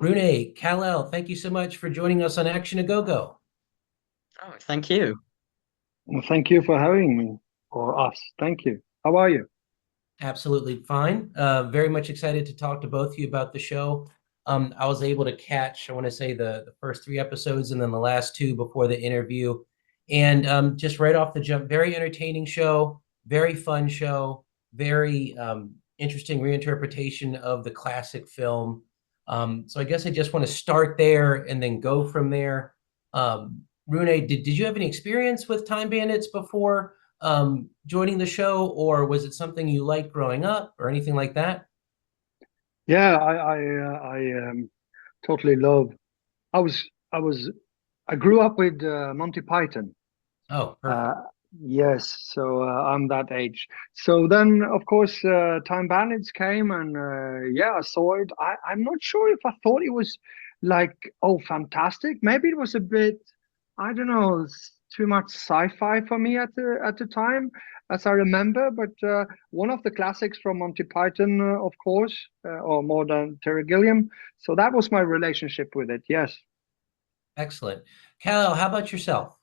Rune, Kal-El, thank you so much for joining us on Action A Go Go. Oh, thank you. Well, thank you for having me, or us. Thank you. How are you? Absolutely fine. Very much excited to talk to both of you about the show. I was able to catch, I want to say, the first three episodes and then the last two before the interview. And just right off the jump, very entertaining show, very fun show, very interesting reinterpretation of the classic film. So I guess I just want to start there and then go from there. Rune, did you have any experience with Time Bandits before joining the show, or was it something you liked growing up or anything like that? Yeah, I totally love. I was I was I grew up with Monty Python. Oh, perfect. Uh, yes, so I'm that age. So then, of course, Time Bandits came, and yeah, I saw it. I'm not sure if I thought it was like, oh, fantastic. Maybe it was a bit, I don't know, too much sci-fi for me at the time, as I remember. But one of the classics from Monty Python, of course, or more than Terry Gilliam. So that was my relationship with it. Yes. Excellent. Kal, how about yourself?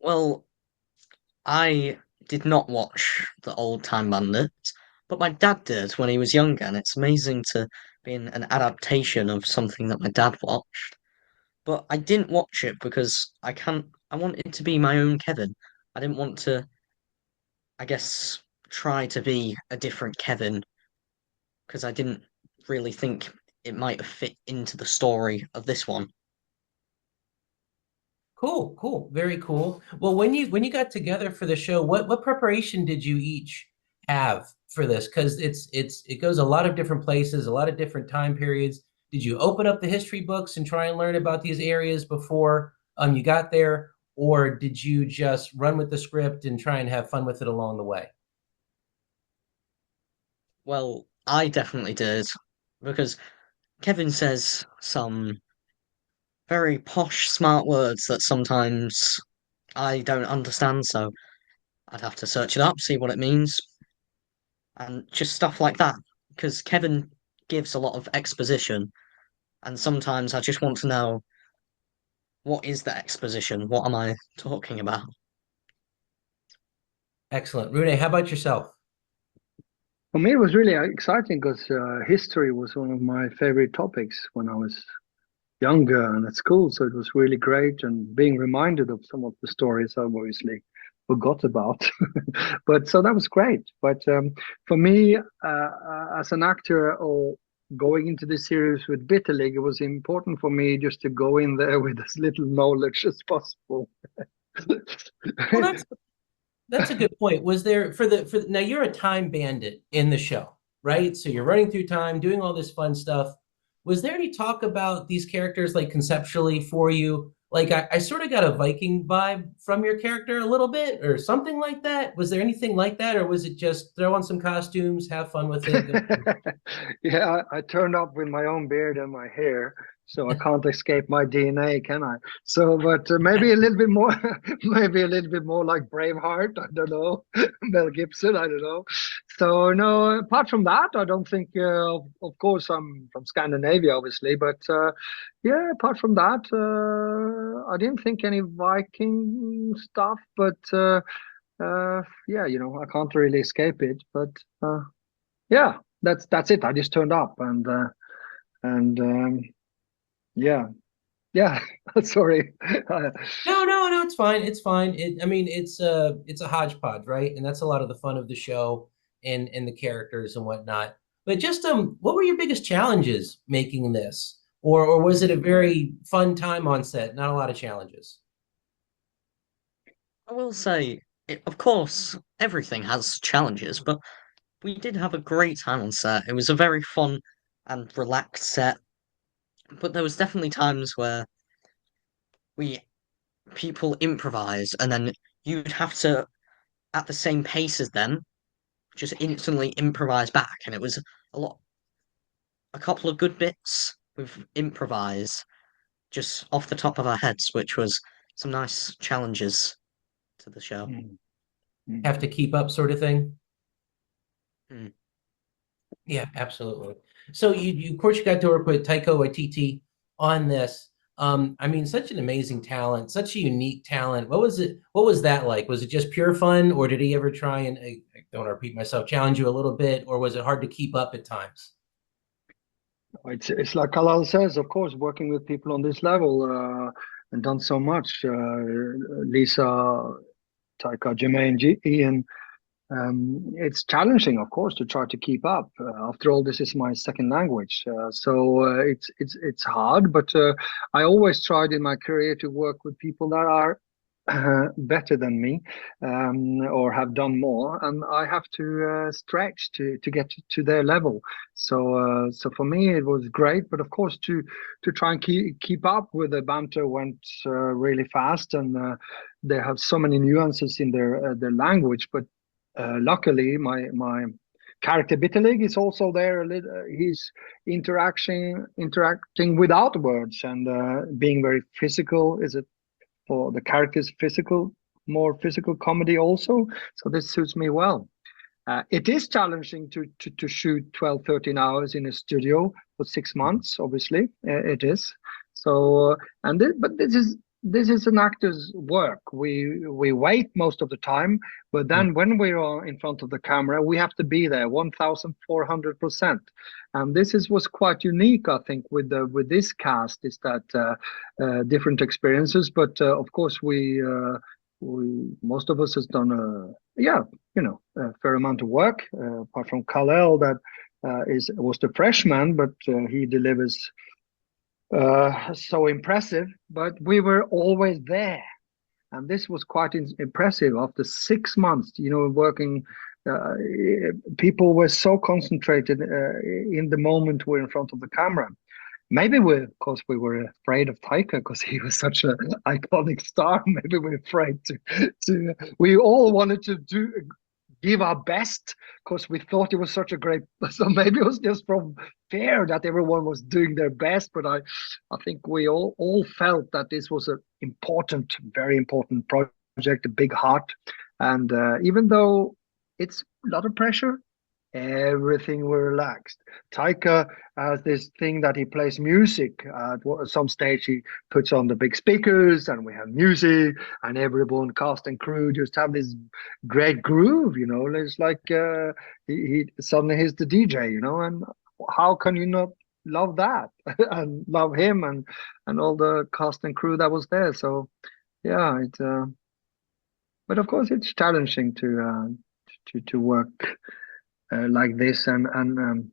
Well, I did not watch the old Time Bandits, but my dad did when he was younger, and it's amazing to be in an adaptation of something that my dad watched. But I didn't watch it because I wanted to be my own Kevin. I didn't want to, I guess, try to be a different Kevin because I didn't really think it might have fit into the story of this one. Cool, cool, very cool. Well, when you got together for the show, what preparation did you each have for this? Because it goes a lot of different places, a lot of different time periods. Did you open up the history books and try and learn about these areas before you got there, or did you just run with the script and try and have fun with it along the way? Well, I definitely did because Kevin says some very posh, smart words that sometimes I don't understand, so I'd have to search it up, see what it means, and just stuff like that. Because Kevin gives a lot of exposition, and sometimes I just want to know what is the exposition? What am I talking about? Excellent. Rune, how about yourself? For me, it was really exciting because history was one of my favorite topics when I was younger and at school. So it was really great, and being reminded of some of the stories I obviously forgot about. But so that was great. But for me, as an actor or going into this series with Bittelig, it was important for me just to go in there with as little knowledge as possible. Well, that's a good point. Was there for now you're a time bandit in the show, right? So you're running through time, doing all this fun stuff. Was there any talk about these characters like conceptually for you? Like I sort of got a Viking vibe from your character a little bit or something like that. Was there anything like that, or was it just throw on some costumes, have fun with it? Yeah, I turned up with my own beard and my hair, so I can't escape my DNA, can I? So, but maybe a little bit more, maybe a little bit more like Braveheart. I don't know, Mel Gibson. I don't know. So no, apart from that, I don't think. Of course, I'm from Scandinavia, obviously, but yeah, apart from that, I didn't think any Viking stuff. But yeah, I can't really escape it. But yeah, that's it. I just turned up, and yeah, yeah. Sorry. No, it's fine. It's fine. I mean, it's a hodgepodge, right? And that's a lot of the fun of the show and the characters and whatnot. But just what were your biggest challenges making this? Or was it a very fun time on set? Not a lot of challenges. I will say, of course, everything has challenges, but we did have a great time on set. It was a very fun and relaxed set, but there was definitely times where we people improvise, and then you'd have to, at the same pace as them, just instantly improvise back, and it was a lot, a couple of good bits with improvise just off the top of our heads, which was some nice challenges to the show. Mm, mm. Have to keep up sort of thing? Hmm. Yeah, absolutely. So you of course you got to work with Taika Waititi on this. I mean, such an amazing talent, such a unique talent. What was it? What was that like? Was it just pure fun, or did he ever try and I don't want to repeat myself, challenge you a little bit, or was it hard to keep up at times? It's like Kal-El says, of course, working with people on this level and done so much. Lisa, Taika, Jermaine, Ian. It's challenging, of course, to try to keep up. After all, this is my second language, so it's hard. But I always tried in my career to work with people that are better than me or have done more, and I have to stretch to get to their level. So for me, it was great. But of course, to try and keep up with the banter went really fast, and they have so many nuances in their language, but luckily, my character Bittelig is also there. He's interacting without words and being very physical. Is it for the character's physical, more physical comedy also? So this suits me well. It is challenging to shoot 12, 13 hours in a studio for 6 months. Obviously, it is. So but this is an actor's work. We wait most of the time, but then when we are in front of the camera, we have to be there 1,400%. And was quite unique, I think, with this cast, is that different experiences. But of course, we most of us has done a fair amount of work. Apart from Kal-El, that was the freshman, but he delivers so impressive. But we were always there, and this was quite impressive. After 6 months, working, uh, people were so concentrated in the moment we're in front of the camera. Maybe of course, we were afraid of Taika because he was such an iconic star. Maybe we're afraid we all wanted to give our best because we thought it was such a great. So maybe it was just from fear that everyone was doing their best. But I think we all felt that this was an important, very important project, a big heart, and even though it's a lot of pressure, everything were relaxed. Taika has this thing that he plays music. At some stage, he puts on the big speakers, and we have music, and everyone, cast and crew, just have this great groove. It's like he suddenly he's the DJ. And how can you not love that and love him and all the cast and crew that was there? So yeah, but of course it's challenging to work like this, and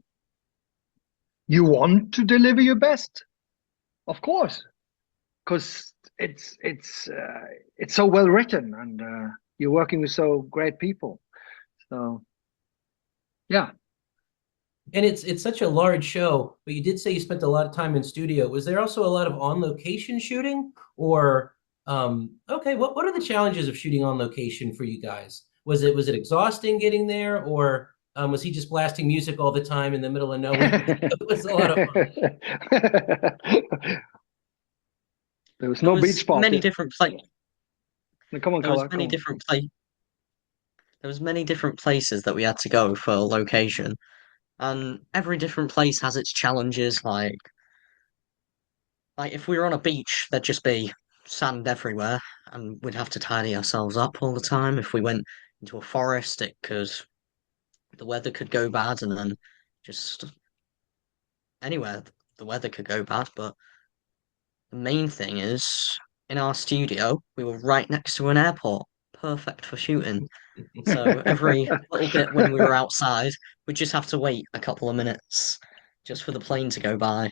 you want to deliver your best, of course, because it's so well written, and you're working with so great people. So yeah. And it's such a large show, but you did say you spent a lot of time in studio. Was there also a lot of on location shooting, or okay, what are the challenges of shooting on location for you guys? Was it exhausting getting there, or was he just blasting music all the time in the middle of nowhere? It was a lot of fun. There was There no beach was spot. many different places. Come on, There was Kal-El, many come on. different pla There was many different places that we had to go for location, and every different place has its challenges. Like if we were on a beach, there'd just be sand everywhere, and we'd have to tidy ourselves up all the time. If we went into a forest, the weather could go bad, and then just anywhere the weather could go bad. But the main thing is, in our studio, we were right next to an airport, perfect for shooting. So every little bit when we were outside, we'd just have to wait a couple of minutes just for the plane to go by.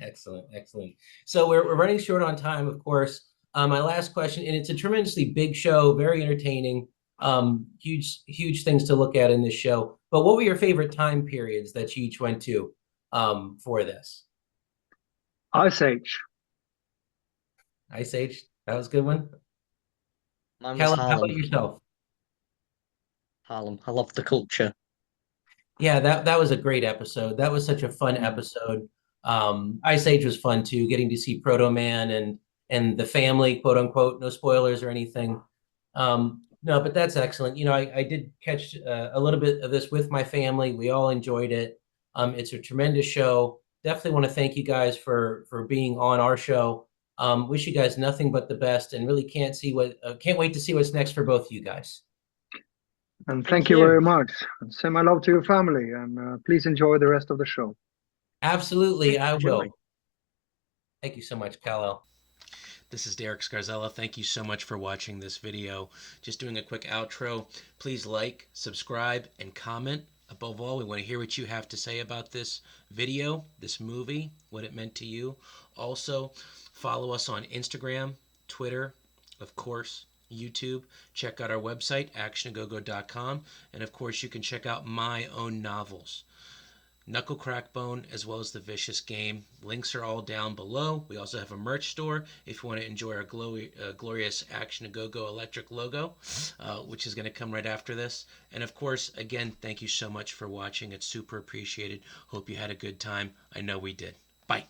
Excellent, excellent. So we're running short on time, of course. My last question, and it's a tremendously big show, very entertaining, huge things to look at in this show. But what were your favorite time periods that you each went to for this? Ice Age. Ice Age, that was a good one. Mine was Callum, how about Harlem. yourself? Harlem. I love the culture. Yeah, that was a great episode. That was such a fun episode. Ice Age was fun too, getting to see Proto Man and the family, quote unquote. No spoilers or anything. No, but that's excellent. I did catch a little bit of this with my family. We all enjoyed it. It's a tremendous show. Definitely want to thank you guys for being on our show. Wish you guys nothing but the best, and really can't wait to see what's next for both of you guys. And Thank thank you you. very much. And send my love to your family, and please enjoy the rest of the show. Absolutely, I Enjoy. will. Thank you so much, Kal-El. This is Derek Scarzella. Thank you so much for watching this video. Just doing a quick outro. Please like, subscribe, and comment. Above all, we want to hear what you have to say about this video, this movie, what it meant to you. Also, follow us on Instagram, Twitter, of course, YouTube. Check out our website, actionagogo.com. And of course, you can check out my own novels, Knuckle Crackbone, as well as The Vicious Game. Links are all down below. We also have a merch store if you want to enjoy our glorious Action A Go Go electric logo, which is going to come right after this. And of course, again, thank you so much for watching. It's super appreciated. Hope you had a good time. I know we did. Bye.